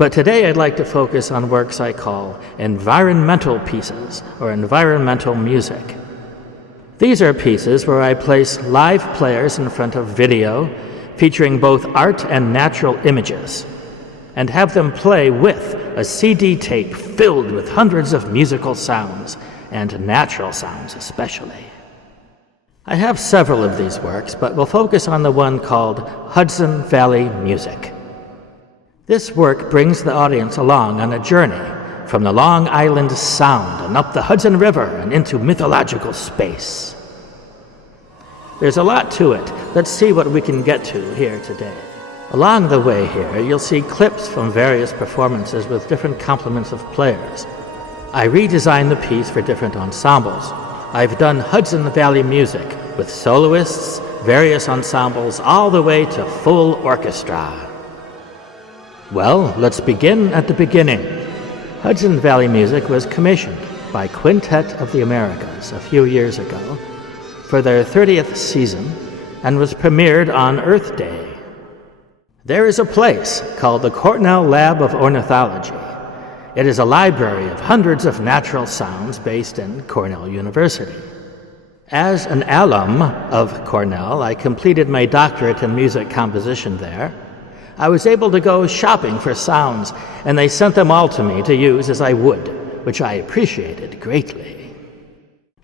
But today I'd like to focus on works I call environmental pieces or environmental music. These are pieces where I place live players in front of video featuring both art and natural images, and have them play with a CD tape filled with hundreds of musical sounds, and natural sounds especially. I have several of these works, but we'll focus on the one called Hudson Valley Music. This work brings the audience along on a journey from the Long Island Sound and up the Hudson River and into mythological space. There's a lot to it. Let's see what we can get to here today. Along the way here, you'll see clips from various performances with different complements of players. I redesigned the piece for different ensembles. I've done Hudson Valley Music with soloists, various ensembles, all the way to full orchestra. Well, let's begin at the beginning. Hudson Valley Music was commissioned by Quintet of the Americas a few years ago for their 30th season and was premiered on Earth Day. There is a place called the Cornell Lab of Ornithology. It is a library of hundreds of natural sounds based in Cornell University. As an alum of Cornell, I completed my doctorate in music composition there. I was able to go shopping for sounds, and they sent them all to me to use as I would, which I appreciated greatly.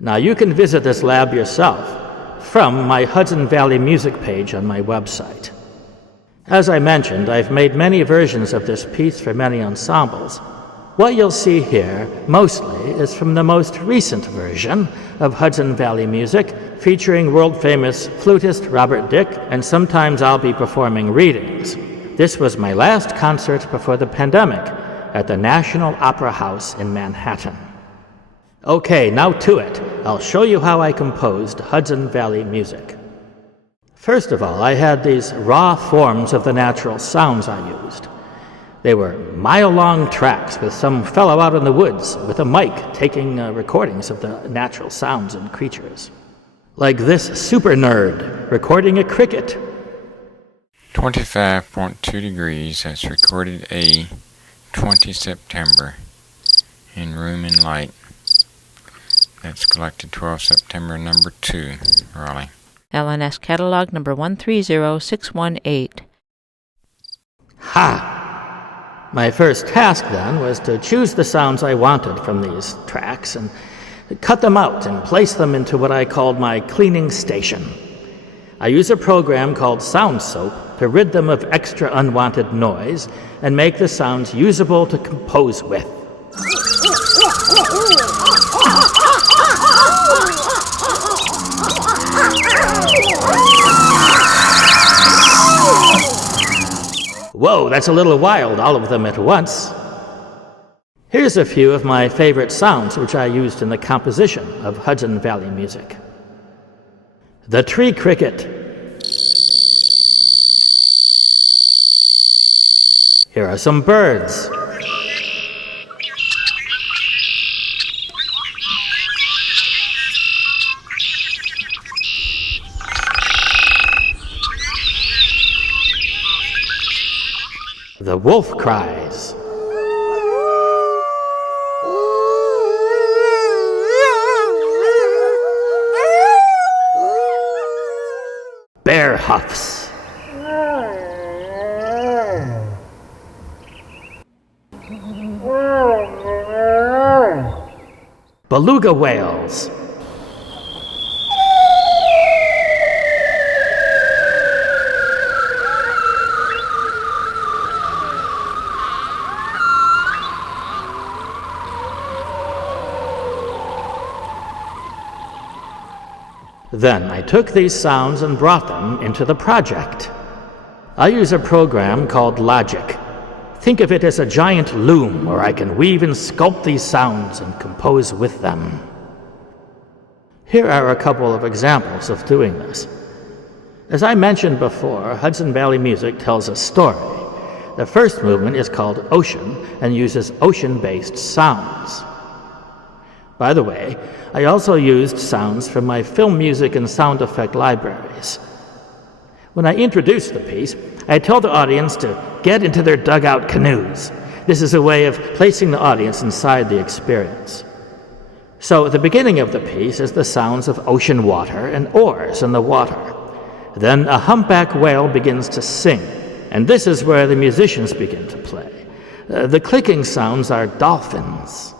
Now you can visit this lab yourself from my Hudson Valley Music page on my website. As I mentioned, I've made many versions of this piece for many ensembles. What you'll see here, mostly, is from the most recent version of Hudson Valley Music, featuring world-famous flutist Robert Dick, and sometimes I'll be performing readings. This was my last concert before the pandemic at the National Opera House in Manhattan. Okay, now to it. I'll show you how I composed Hudson Valley Music. First of all, I had these raw forms of the natural sounds I used. They were mile-long tracks with some fellow out in the woods with a mic taking recordings of the natural sounds and creatures. Like this super nerd recording a cricket. 25.2 degrees, that's recorded A, 20 September, in Room and Light. That's collected 12 September, number 2, Raleigh. LNS catalog number 130618. Ha! My first task then was to choose the sounds I wanted from these tracks and cut them out and place them into what I called my cleaning station. I use a program called Sound Soap to rid them of extra unwanted noise and make the sounds usable to compose with. Whoa, that's a little wild, all of them at once. Here's a few of my favorite sounds which I used in the composition of Hudson Valley Music. The tree cricket. Here are some birds. The wolf cries. Bear huffs. Beluga whales. Then I took these sounds and brought them into the project. I use a program called Logic. Think of it as a giant loom where I can weave and sculpt these sounds and compose with them. Here are a couple of examples of doing this. As I mentioned before, Hudson Valley Music tells a story. The first movement is called Ocean and uses ocean-based sounds. By the way, I also used sounds from my film music and sound effect libraries. When I introduced the piece, I told the audience to get into their dugout canoes. This is a way of placing the audience inside the experience. So at the beginning of the piece is the sounds of ocean water and oars in the water. Then a humpback whale begins to sing, and this is where the musicians begin to play. The clicking sounds are dolphins.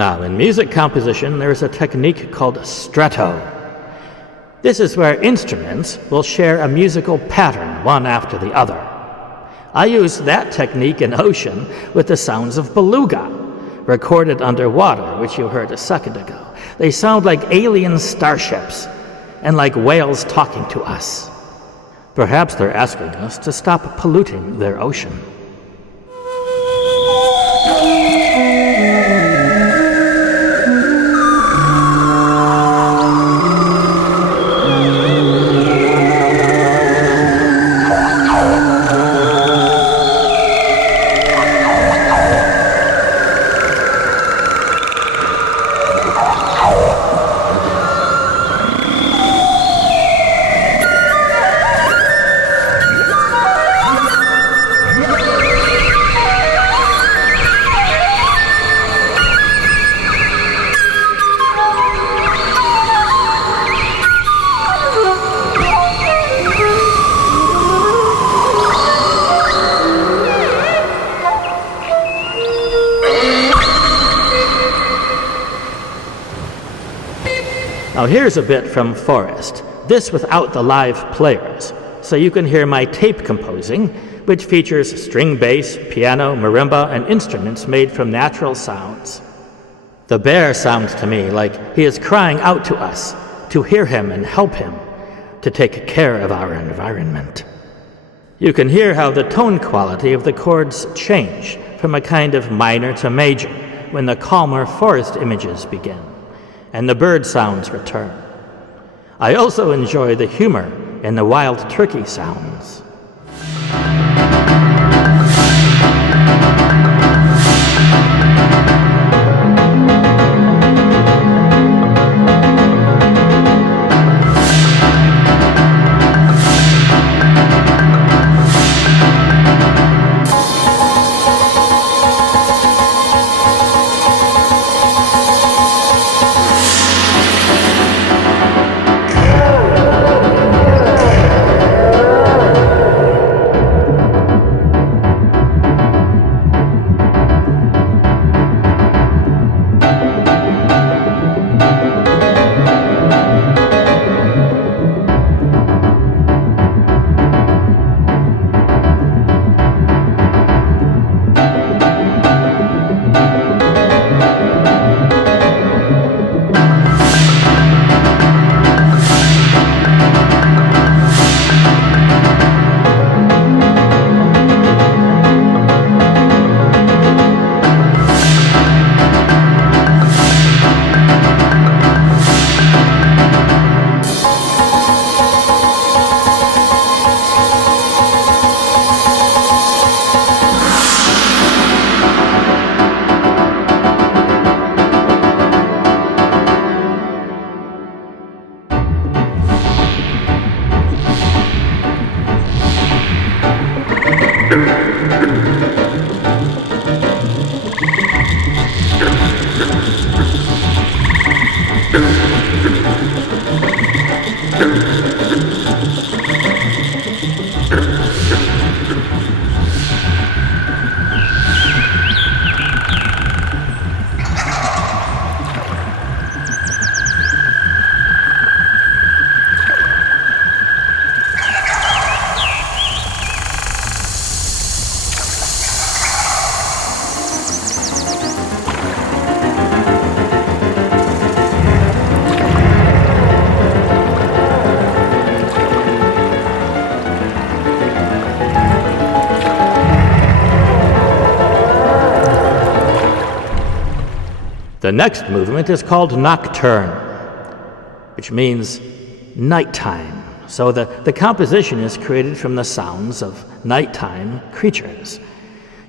Now, in music composition, there is a technique called stretto. This is where instruments will share a musical pattern one after the other. I used that technique in Ocean with the sounds of beluga, recorded underwater, which you heard a second ago. They sound like alien starships and like whales talking to us. Perhaps they're asking us to stop polluting their ocean. Now here's a bit from Forest, this without the live players, so you can hear my tape composing, which features string bass, piano, marimba, and instruments made from natural sounds. The bear sounds to me like he is crying out to us to hear him and help him to take care of our environment. You can hear how the tone quality of the chords change from a kind of minor to major when the calmer forest images begin and the bird sounds return. I also enjoy the humor in the wild turkey sounds. The next movement is called nocturne, which means nighttime. So the composition is created from the sounds of nighttime creatures.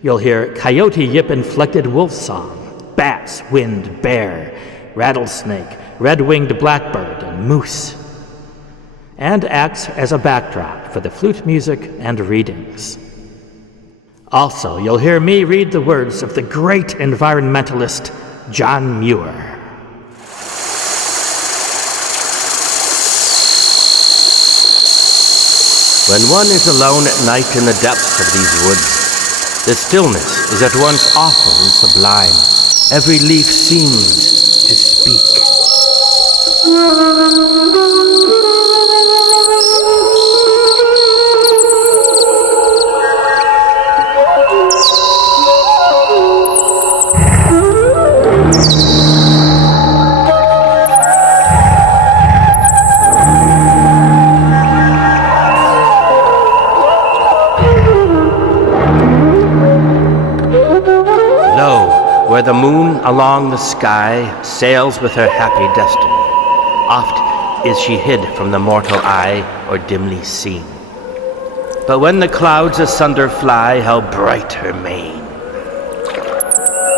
You'll hear coyote yip-inflected wolf song, bats, wind, bear, rattlesnake, red-winged blackbird, and moose, and acts as a backdrop for the flute music and readings. Also, you'll hear me read the words of the great environmentalist John Muir. When one is alone at night in the depths of these woods, the stillness is at once awful and sublime. Every leaf seems to speak. Where the moon along the sky sails with her happy destiny, oft is she hid from the mortal eye or dimly seen. But when the clouds asunder fly, how bright her mane!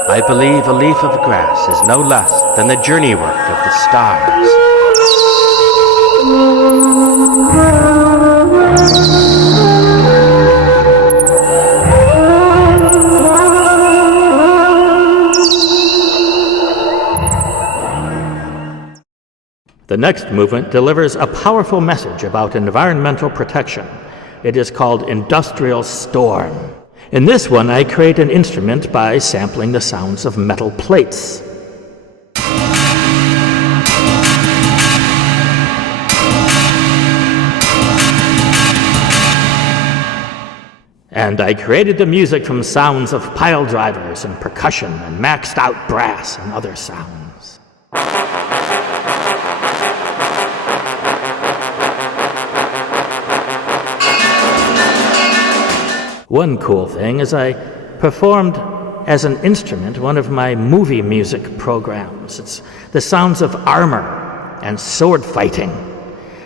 I believe a leaf of grass is no less than the journey work of the stars. The next movement delivers a powerful message about environmental protection. It is called Industrial Storm. In this one, I create an instrument by sampling the sounds of metal plates. And I created the music from sounds of pile drivers and percussion and maxed out brass and other sounds. One cool thing is I performed as an instrument one of my movie music programs. It's the sounds of armor and sword fighting.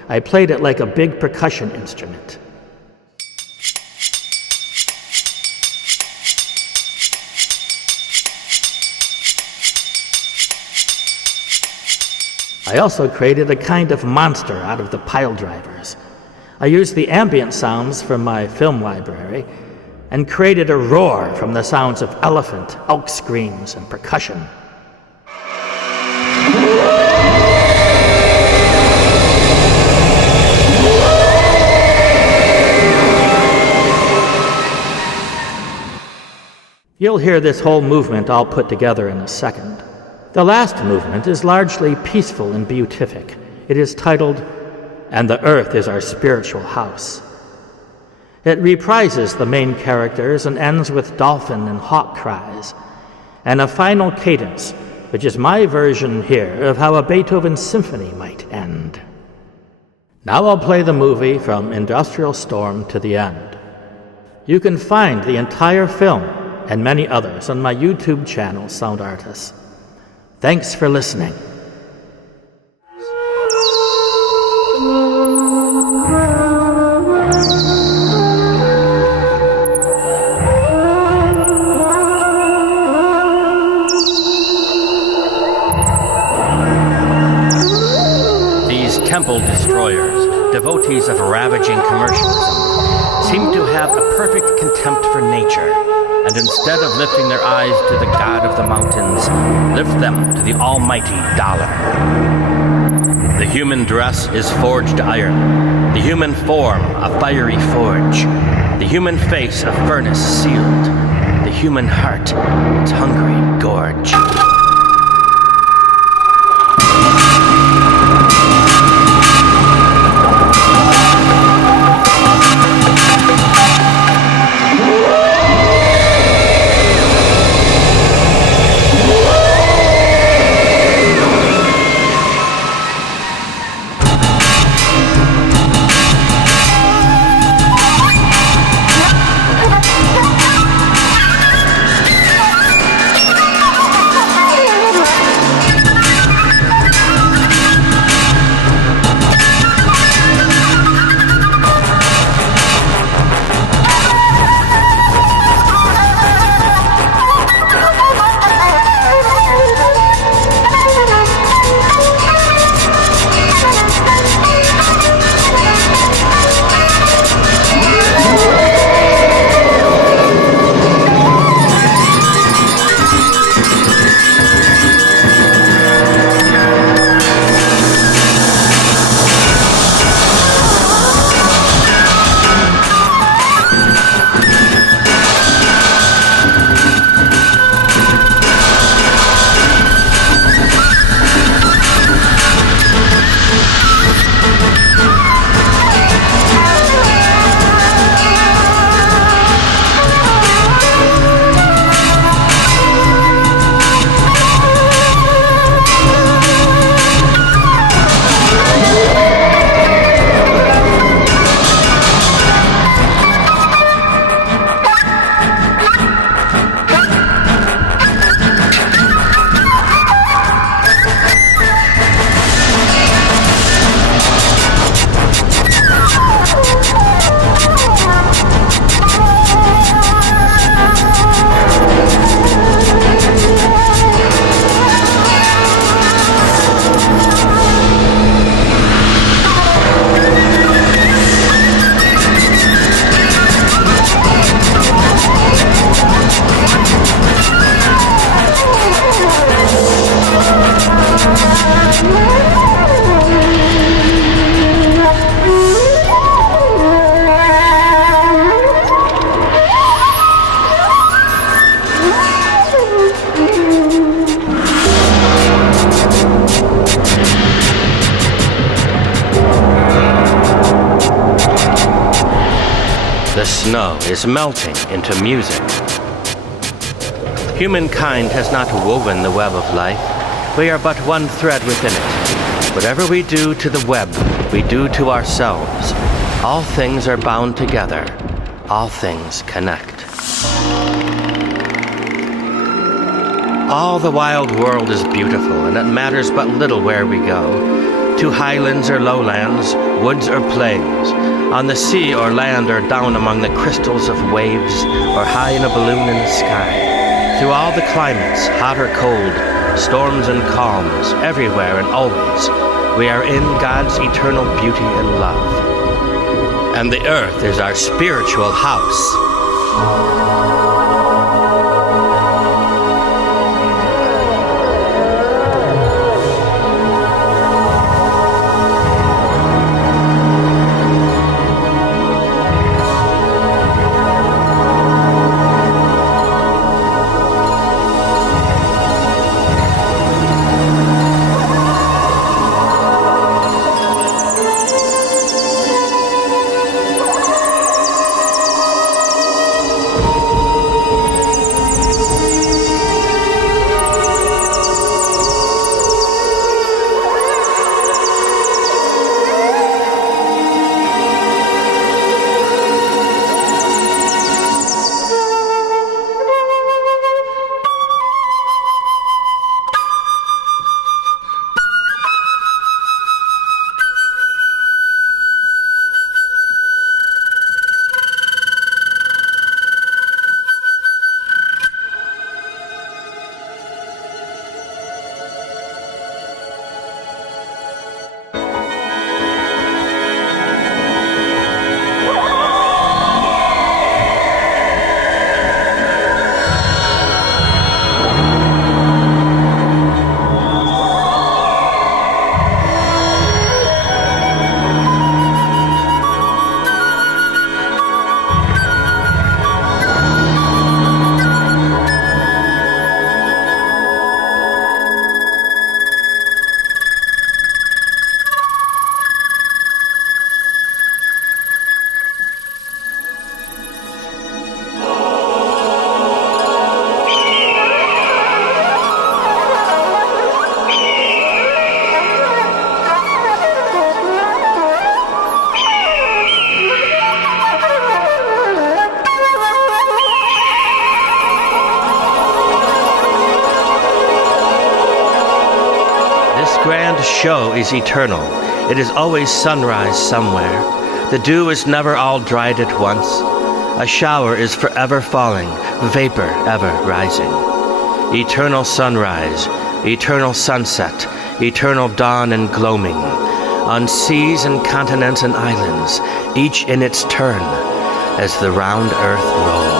I played it like a big percussion instrument. I also created a kind of monster out of the pile drivers. I used the ambient sounds from my film library and created a roar from the sounds of elephant, elk screams, and percussion. You'll hear this whole movement all put together in a second. The last movement is largely peaceful and beatific. It is titled, "And the Earth is Our Spiritual House." It reprises the main characters and ends with dolphin and hawk cries, and a final cadence, which is my version here of how a Beethoven symphony might end. Now I'll play the movie from Industrial Storm to the end. You can find the entire film and many others on my YouTube channel, Sound Artists. Thanks for listening. Temple destroyers, devotees of ravaging commercialism, seem to have a perfect contempt for nature, and instead of lifting their eyes to the God of the mountains, lift them to the almighty dollar. The human dress is forged iron, the human form a fiery forge, the human face a furnace sealed, the human heart its hungry gorge. The snow is melting into music. Humankind has not woven the web of life. We are but one thread within it. Whatever we do to the web, we do to ourselves. All things are bound together. All things connect. All the wild world is beautiful, and it matters but little where we go. To highlands or lowlands, woods or plains, on the sea or land or down among the crystals of waves, or high in a balloon in the sky. Through all the climates, hot or cold, storms and calms, everywhere and always, we are in God's eternal beauty and love. And the earth is our spiritual house. show is eternal. It is always sunrise somewhere. The dew is never all dried at once. A shower is forever falling, vapor ever rising. Eternal sunrise, eternal sunset, eternal dawn and gloaming. On seas and continents and islands, each in its turn, as the round earth rolls.